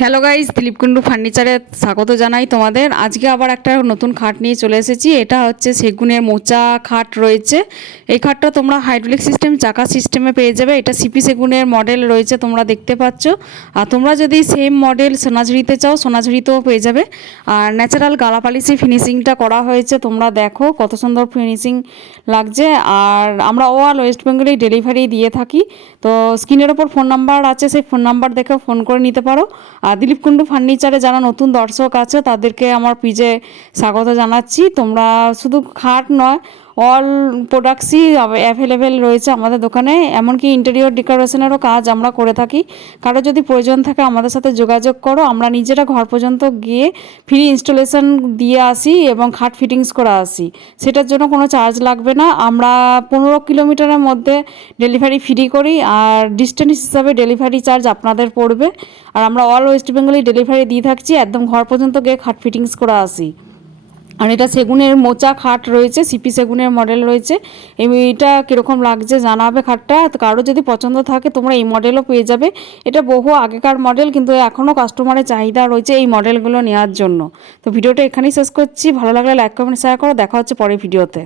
Hello guys, Dilip Kundu ফার্নিচারে স্বাগত জানাই তোমাদের। আজকে আবার একটা নতুন খাট নিয়ে চলে এসেছি। এটা হচ্ছে সেগুনের মোচা খাট রয়েছে। এই খাটটা তোমরা হাইড্রোলিক সিস্টেম চাকা সিস্টেমে পেয়ে যাবে। এটা সিপি সেগুনের মডেল রয়েছে, তোমরা দেখতে পাচ্ছ। আর তোমরা যদি সেম মডেল সোনাঝুরিতে চাও, সোনাঝুরিতেও পেয়ে যাবে। আর ন্যাচারাল গালাপালিশি ফিনিশিংটা করা হয়েছে, তোমরা দেখো কত সুন্দর ফিনিশিং লাগছে। আর আমরা অল ওয়েস্ট বেঙ্গলেই ডেলিভারি দিয়ে থাকি। তো স্ক্রিনের ওপর ফোন নাম্বার আছে, সেই ফোন নাম্বার দেখে ফোন করে নিতে পারো। আর দিলীপ কুন্ডু ফার্নিচারে যারা নতুন দর্শক আছে তাদেরকে আমার পেজে স্বাগত জানাচ্ছি। তোমরা শুধু খাট নয়, অল প্রোডাক্টসই অ্যাভেলেবেল রয়েছে আমাদের দোকানে। এমনকি ইন্টেরিয়র ডেকোরেশনেরও কাজ আমরা করে থাকি। কারো যদি প্রয়োজন থাকে আমাদের সাথে যোগাযোগ করো। আমরা নিজেরা ঘর পর্যন্ত গিয়ে ফ্রি ইনস্টলেশন দিয়ে আসি এবং খাট ফিটিংস করে আসি। সেটার জন্য কোনো চার্জ লাগবে না। আমরা 15 কিলোমিটারের মধ্যে ডেলিভারি ফ্রি করি, আর ডিস্টেন্স হিসাবে ডেলিভারি চার্জ আপনাদের পড়বে। আর আমরা অল ওয়েস্ট বেঙ্গলে ডেলিভারি দিয়ে থাকছি, একদম ঘর পর্যন্ত গিয়ে খাট ফিটিংস করে আসি। আর এটা সেগুনের মোচা খাট রয়েছে, সিপি সেগুনের মডেল রয়েছে। এইটা কীরকম লাগছে জানাবে খাটটা। কারো যদি পছন্দ থাকে তোমরা এই মডেলও পেয়ে যাবে। এটা বহু আগেকার মডেল, কিন্তু এখনও কাস্টমারের চাহিদা রয়েছে এই মডেলগুলো নেওয়ার জন্য। তো ভিডিওটা এখানেই শেষ করছি। ভালো লাগলে লাইক কমেন্ট শেয়ার করো। দেখা হচ্ছে পরের ভিডিওতে।